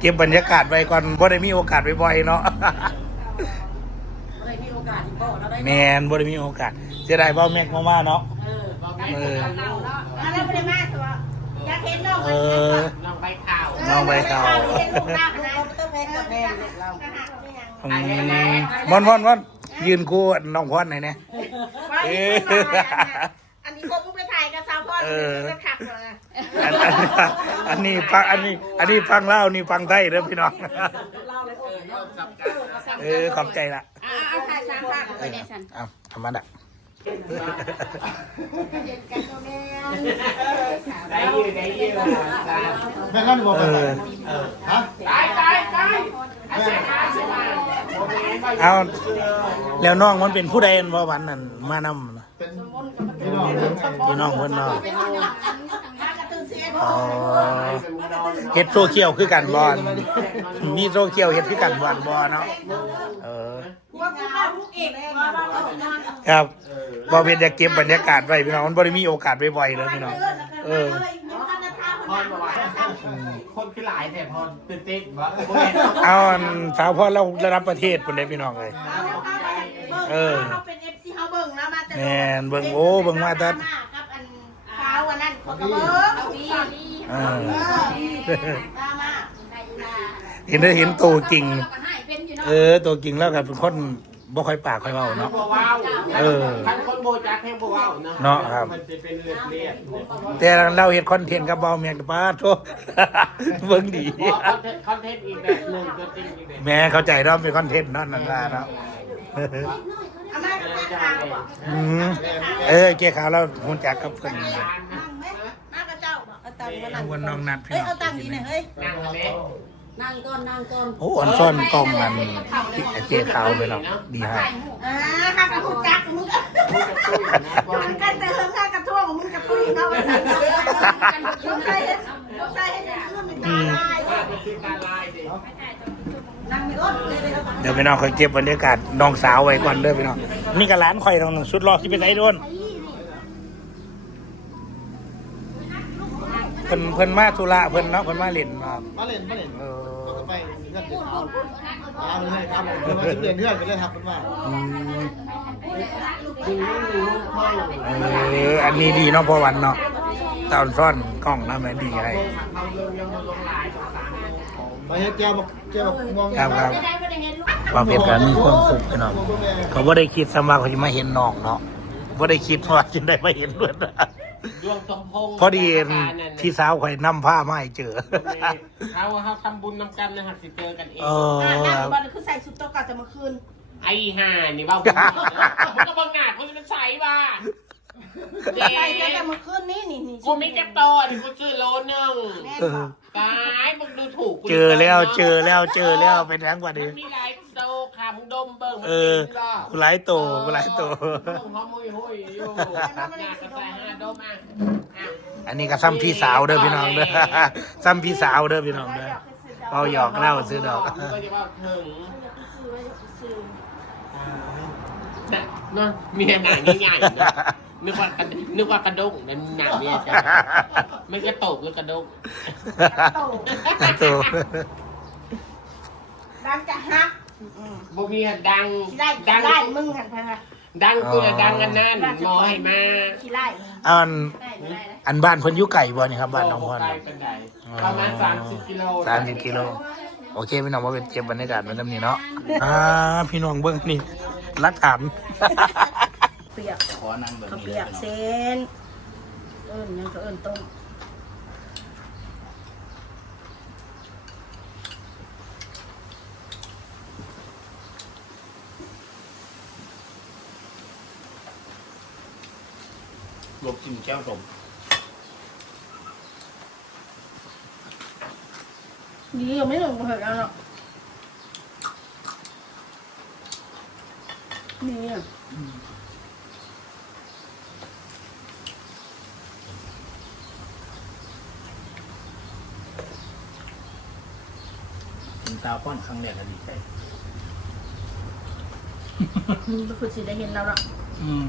เก็บบรรยากาศไว้ก่อนบ่ได้มีโอกาสบ่อยๆเนาะได้มีโอกาสอีกก็เราได้แมนบ่ได้มีโอกาสเสียดายบ่แม็กมามาเนาะเออเออมาแล้วไม่ได้มาตัวอยากเห็นน้องเอมันอน้องใบข่าวน้องใบขาวเห็นลูกหน้านะต้องแพ้กับแพ้เราอืมม่อนม่อนม่อนยืนคู่น้องพรหน่อยเนี่ย เอออันนี้คงไป ถ่ายกับสาวพรจะขับเลย อันอันอันนี้ฟังอันนี้ อันนี้ฟังเล่าวนี่ฟังไทยเด้อพี่น้องเราเลยเออยอดสับกันเออขอบใจละเอาเอาถ่ายสามภาพเออเอาธรรมดาได้ยืดได้ยืดแม่กันบอกเอไปอฮะตายตายตายอาเซียนอาเซียนเอาแล้วน้องมันเป็นผู้ใดอันว่าวันนั้นมานำน่ะเป็น พี่น้องเรื่องไงพี่น้องเพิ่นเนาะถ้ากระตุ้นเสียอ๋อเฮ็ดโซเชียลคือกันบ่อนมีโซเชียลเฮ็ดคือกันบ่อนบ่เนาะเออว่าคุณพ่อลูกเอกว่าว่าเรานอนครับบ่เป็นอยากเก็บบรรยากาศไว้พี่น้องมันบ่ได้มีโอกาสบ่อยๆเลยพี่น้องเออพรบอกว่าคนคือหลายแต่พรตื่นเต้นวะเอาอันสาวพ่อเราระดับประเทศพุ่นได้พี่น้องเลยเออ แล้วมาแต่แม่นเบิ่งโอ้เบิ่งมาแต่กับอันเช้าวันนั้นเขาก็เบิ่งเขาสอนเออมามาเห็นได้เห็นตัวจริงเออตัวจริงแล้วก็เป็นคนบ่ค่อยปากค่อยเว้าเนาะบัวว้าวเออท่านคนโบจักแค่บัวว้าวเนาะเนาะครับ มันจะเป็นเลือดเลียดแต่เราเฮ็ดคอนเทนต์กับเบาแม่งป้าโท เบิ่งดีคอนเทนต์คอนเทนต์อีกแบบหนึ่งตัวจริงอีกแบบแม่เข้าใจเนาะเป็นคอนเทนต์เนาะนั่นล่ะเนาะ เอามากับข้าวบ่ อืมเออเกี่ยขาวเราฮู้จักกับเพิ่นนั่งไหมมากับเจ้าบ่เอาตังค์มาเอานั่งวันน้องนัดพี่เฮ้ยน้อเอาตังค์งดีหน่อยเฮ้ยนั่งเลย นั่งก่อนนั่งก่อนโอ้อันซ่อนกล้องมันเกี่ยขาวไปเนาะดีฮะอ่าข้ากับผู้จักมึงมันกันแต่เฮิงข้า กับทั่วมึงกับตุ้ยเนาะว่าซั่นลูกชายเห็นลูกชายเห็นขึ้นเป็นตาลายว่าเป็นคือการไล่ดินั่งไม่อดเลยเลยแล้วเดี๋ยวพี่น้องคอยเก็บบรรยากาศน้องสาวไว้ก่อนเด้อพี่น้องนี่ก็ร้านข่อยน้องชุดรอที่เป็นไอ้โดนเพิ่นเพิ่นมาธุระเพิ่นเนาะเพิ่นมาเล่นมามาเล่นมาเล่นเออไปเพื่อนเด็กเอาเอาเลยครับเดี๋ยวมาสิบเดือนเพื่อนไปเลยครับเป็นว่าอืมดูดูห้อง เออ อันนี้ดีเนาะพอวันเนาะตอนซ่อนกล้องนะแม่ดีให้เขาเรื่องยังมาลงหลายสองสามโมงไปเฮ็ดแก้วบอกแก้วบอกมองครับครับว่าเป็นการมีความสุขพี่น้องเขาบ่ได้คิดสำว่าเขาจะมาเห็นน้องเนาะบ่ได้คิดว่าจะได้มาเห็นด้วยนะดวงสมพงษ์พอดีพี่สาวข่อยนำผ้ามาให้เจอเขาเขาทำบุญนำกันนะฮะสิเจอกันเองเออนั่งบอลคือใส่ชุดโตก่อนจะมาคืน ไอ้ห่านี่ว่าบุญมึงก็บังหนาคนมันใส่บ้าเจ๊ใส่จะมาคืนนี่นี่นี่กูไม่แก็บโตอันนี้กูซื้อโลนึงแม่เออตายมึงดูถูกกูเจอแล้วเจอแล้วเจอแล้วเป็นแรงกว่ามันี้ นมีหลายโตค่ะมึงดมเบิ่งมันเออเป็นหรอกูหลายโตกูหลายโตห้องมุยหุยอยู่หน้ากระใส่ห้าดมอะอะ อันนี้ก็ซ้ำพี่สาวเด้อพี่น้องเด้อซ้ำพี่สาวเด้อพี่น้องเด้อเบาหยอกเล่าซื้อดอกมึงก็จะว่าถึง น่ะเนาะเมียหนังใหญ่ๆเนอะนึกว่ากระนึกว่ากระด้งนั่นหนังเมียจ้ะไม่กระตกหรือกระด้งโตดังจะฮักบ่มีอะดังขี้ไล่ดัขี้ไล่มึงหันไปค่ะดังกูจะดังอันนั้นหมอให้มาขี้ไล่อันอันบ้านเพิ่นอยู่ไก่บ่นี่ครับบ้านน้องพร ไกลเป็นไดประมาณสามสิบกิโลสามสิบกิโล โอเคพี่น้องว่าเป็นเก็บบรรยากาศมันทำนี่เนาะ อ่า พี่น้องเบิ้งนี่ รักฐานเปียกขอนั่งแบบเขานี้เปียกเส้นเอิ้นยังก็เอิ้นต้มลบจิ้มแก้วสมนี่ยังไม่ลงมาเหรอเนาะ นี่อะกินตาป้อนครั้งแรกก็ดีใจก็คือสิได้เห็นแล้วเนาะอืม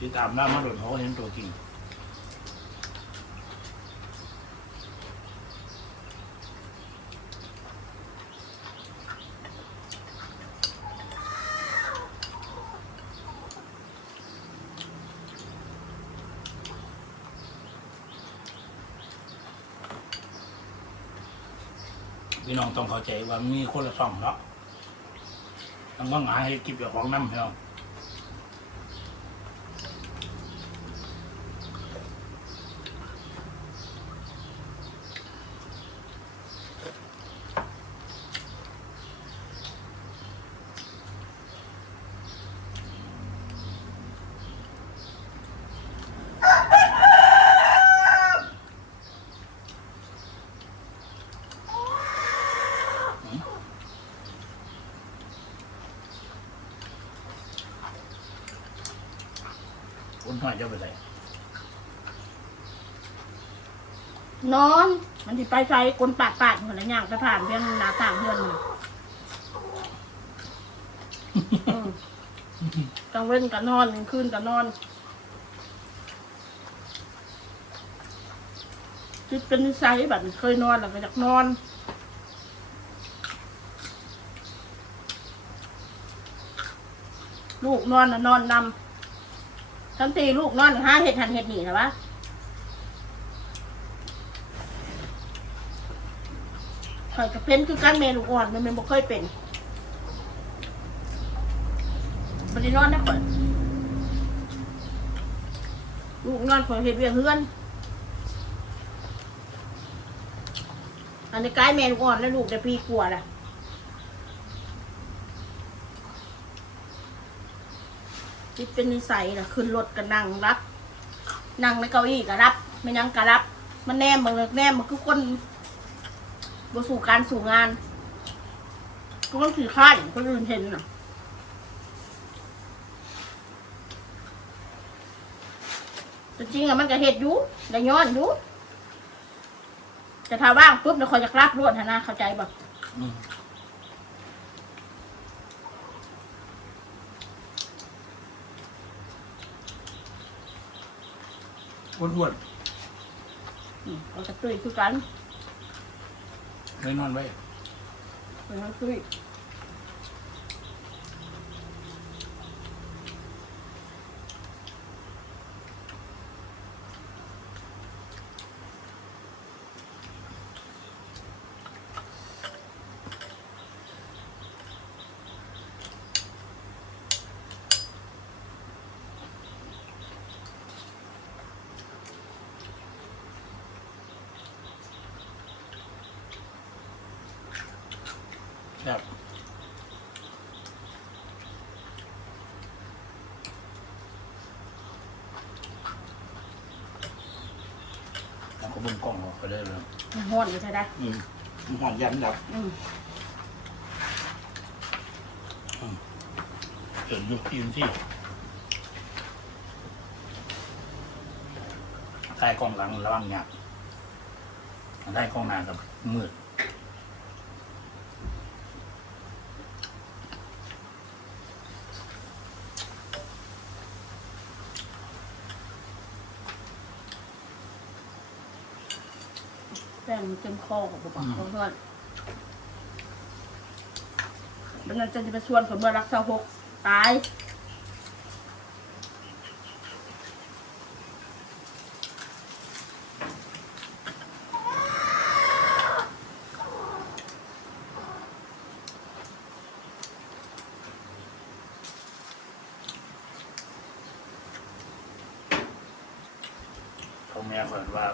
ติดตามหน้ามาโดนเขาก็เห็นตัวจริงพี่น้องต้องเข้าใจว่ามีคนละช่องเนาะต้องว่างหาให้กิบเจ้าของน้ำพี่น้อ คนหน่อยจะไปไหน นอน มัน สิไปใส่กลปากปากหัวละอย่างไปผ่านเพื่อนหน้าต่างเพื่อนมันอืมกลางเว้นกันนอนกลางคืนกันนอนจิตเป็นนิสัยแบบเคยนอนแล้วก็อยากนอนลูกนอนน่ะนอนนำทันทีลูกนอนห้าเห็ดหันเห็ดหนีนะวะ ข่อยก็เป็นคือการเมลูกอ่อนมันมันบ่เคยเป็นบันนี้นอนได้ข่อยลูกนอนข่อยเห็ดเวียงเฮือน อันนี้กายแมลูกอ่อนแล้วลูกได้ปีกลัวแหละจิตเป็นนิสัยนะขึ้นรถก็นั่งรับ นั่งในเก้าอี้ก็รับ ไม่นั่งก็รับ มันแนมมันเลยแนมมันคือคน บสู่การสู่งานก็ต้องถือข้านคนอื่นเห็นน่ะแต่จริงอะมันก็เหตุอยู่ได้ย้อนอยู่แต่ถ้าว่างปุ๊บเดี๋ยวคอยจะรับรวดหั้นนะเข้าใจบ่อืมอ้วนอืมเราจะตุ้ยคือกันๆ ไม่นอนไว้ ไปทางซุย แล้วก็เบนกล้องออกไปได้เลยมันห้อนอยู่ใช่ได้อืมหอนยันดับอืมเกิดยุคทีมที่ใต้กล้องหลังระวังหยาบใต้กล้องหน้ากับมืด งมันเต็มคอของผมบอกเพื่อนมันนั่นจะไปชวนกับเมื่อรักษาหกตาย เขาแม่เปิดว่า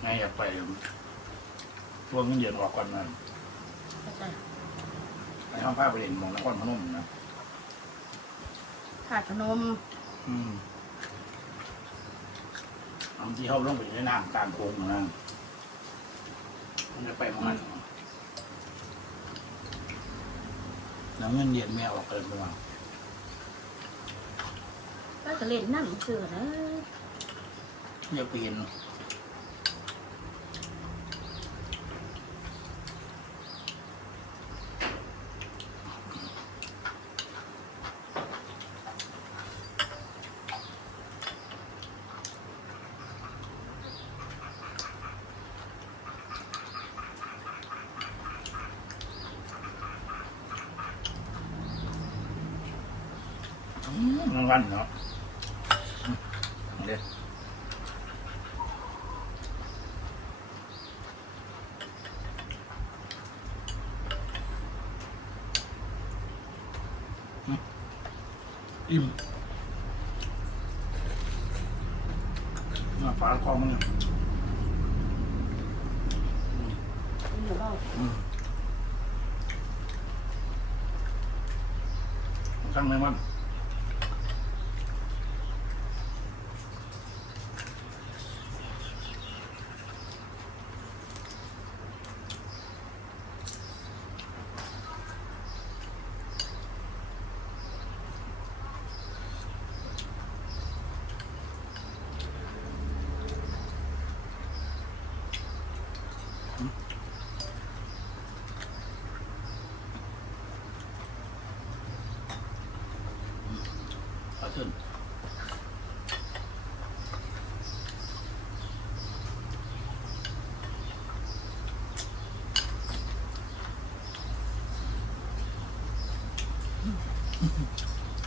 ไงอยากไปพ วกเงินเดือนออกก่อนนะเข้าใจไปห้องผ้าไปเห็นหมองนครพนมนะขาดขนมอืมบางทีเขาลงไปในน้ำกลางโค้งนะมันจะไปของมันแล้วเงินเดือนแม่ออกเกินไปว่าก็จะเล่นนั่งเสือนะอย่าเป ลี่ยนวันเนาะเดี๋ยวอิ่มมาฝาคอมันเนี่ยอยู่บ้านข้างในมัน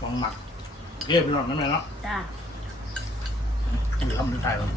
ฟองหมักโอเคพี่น้องนั่นไหมเนาะจ้า ทำเป็นไทยแล้ว